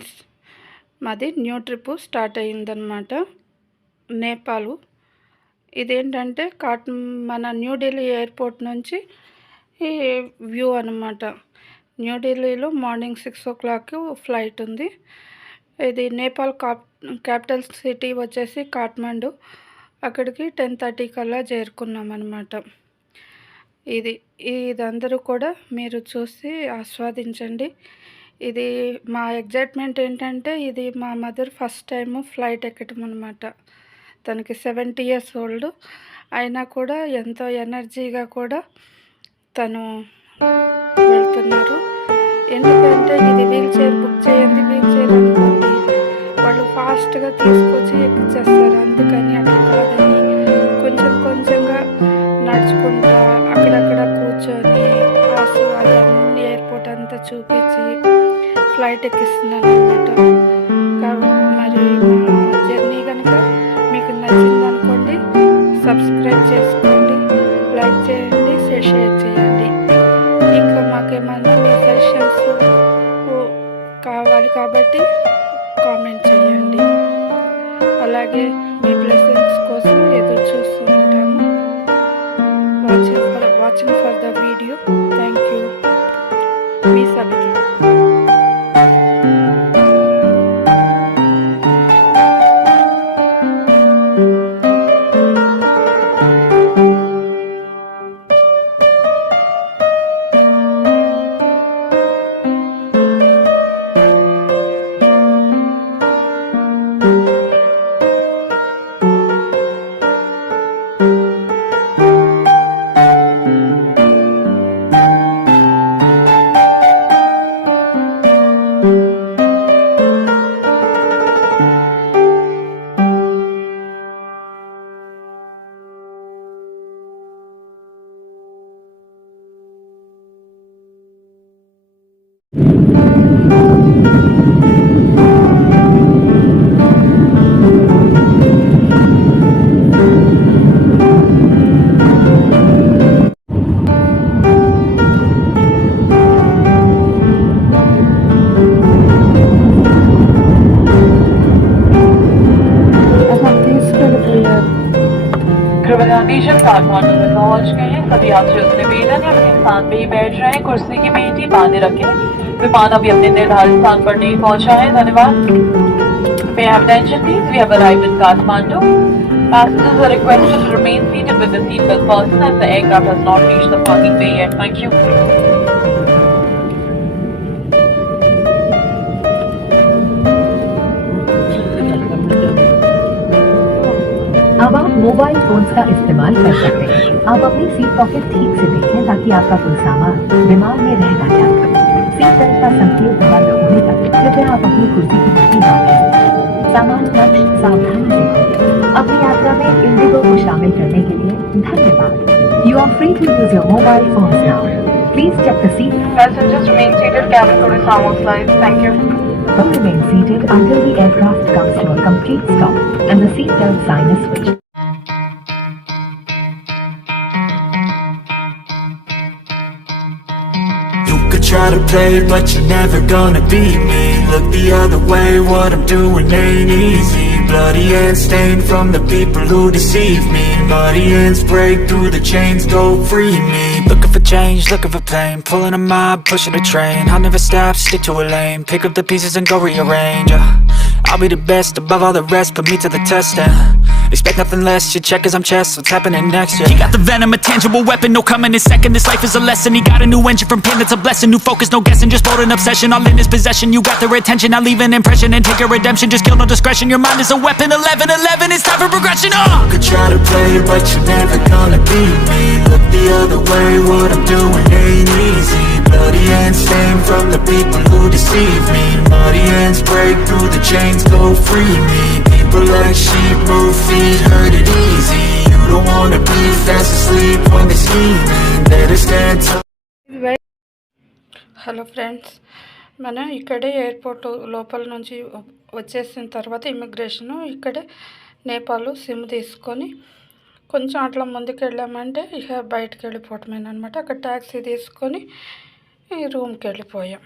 Friends, మాది new trip start అయ్యిందనమాట. Nepal. ఇదేంటంటే మన న్యూఢిల్లీ ఎయిర్పోర్ట్ నుంచి ఈ వ్యూ అనమాట. న్యూఢిల్లీలో మార్నింగ్ 6 o'clock ఫ్లైట్ ఉంది. ఇది నేపాల్ క్యాపిటల్ సిటీ వచ్చేసి కాఠ్మండు. అక్కడికి 10:30 కల్లా చేరుకున్నాం అనమాట. ఇదందరూ కూడా మీరు చూసి ఆస్వాదించండి. ఇది మా ఎగ్జైట్మెంట్ ఏంటంటే, ఇది మా మదర్ ఫస్ట్ టైము ఫ్లైట్ ఎక్కడం అనమాట. తనకి 70 years ఓల్డ్. అయినా కూడా ఎంతో ఎనర్జీగా కూడా తను వెళ్తున్నారు. ఎందుకంటే ఇది వీల్ చైర్ బుక్ చేయండి, వీల్ చైర్ అనుకోండి వాళ్ళు ఫాస్ట్గా తీసుకొచ్చి ఎక్కించేస్తారు. అందుకని అట్లా కాదని కొంచెం కొంచెంగా నడుచుకుంటా అక్కడక్కడ కూర్చొని అదన్నీ ఎయిర్పోర్ట్ అంతా చూపించి ఫ్లైట్ ఎక్కిస్తున్నాను అనమాట. మరి మా జర్నీ కనుక మీకు నచ్చిందనుకోండి, సబ్స్క్రైబ్ చేసుకోండి, లైక్ చేయండి, షేర్ చేయండి. ఇంకా మాకేమన్నా మీ సజెషన్స్ కావాలి కాబట్టి కామెంట్ చేయండి. అలాగే మీ బ్లెస్సింగ్స్ కోసం ఎదురు చూస్తూ ఉంటాము. Watching for the video. Thank you. మీ సభికి. काठमांडू में पहुंच गए हैं। सभी यात्रियों से निवेदन है अपने स्थान पे ही बैठ रहे हैं, कुर्सी की पेटी बांधे रखें। विमान अभी अपने निर्धारित स्थान पर नहीं पहुंचा है। धन्यवाद। May I have attention please? We have arrived in Kathmandu. Passengers are requested to remain seated with the seatbelt fastened as the aircraft has not reached the parking bay yet. Thank you. अब आप mobile phones का इस्तेमाल कर सकते हैं। आप अपनी seat pocket ठीक से देखें ताकि आपका कुल सामान विमान में रह ना जाए। सीट बेल्ट का संकेत बंद होने तक कृपया आप अपनी कुर्सी की पट्टी बांधें। सामान लक्ष्य सावधानी से खोलें। अपनी यात्रा में इंडिगो को शामिल करने के लिए धन्यवाद। You are free to use your mobile phones now. Please check the seat. Passengers remain seated. Cabin crew is almost live. Thank you. Don't remain seated until the aircraft comes to a complete stop and the seat belt sign is switched. Try to play, but you're never gonna beat me. Look the other way, what I'm doing ain't easy. Bloody hands stained from the people who deceive me. Muddy hands break through the chains, go free me. Looking for change, looking for pain. Pulling a mob, pushing a train. I'll never stop, stick to a lane. Pick up the pieces and go rearrange. I'll be the best above all the rest, put me to the test and expect nothing less, you check as I'm chess, what's happening next, yeah. He got the venom, a tangible weapon, no coming in second. This life is a lesson, he got a new engine from pain, that's a blessing. New focus, no guessing, just hold an obsession. All in his possession, you got their attention. I'll leave an impression and take your redemption. Just kill, no discretion, your mind is a weapon. 11-11, it's time for progression, You could try to play, but you're never gonna beat me. Look the other way, what I'm doing ain't easy. Bloody hands stained from the people who deceive me. Muddy hands break through the chains, go free me. People like sheep move feet, hurt it easy. You don't wanna be fast asleep when they're scheming. Better stand tall. Hello friends, మనం ఇక్కడే airport లోపల నుంచి వచ్చేసిన తర్వాత immigration ఇక్కడే Nepal SIM తీసుకొని కొంచెం అట్లా ముందుకు వెళ్ళామంటే ఇక బయటకు వెళ్ళిపోవటమేనమాట. అక్కడ ట్యాక్సీ తీసుకొని రూమ్కి వెళ్ళిపోయాం.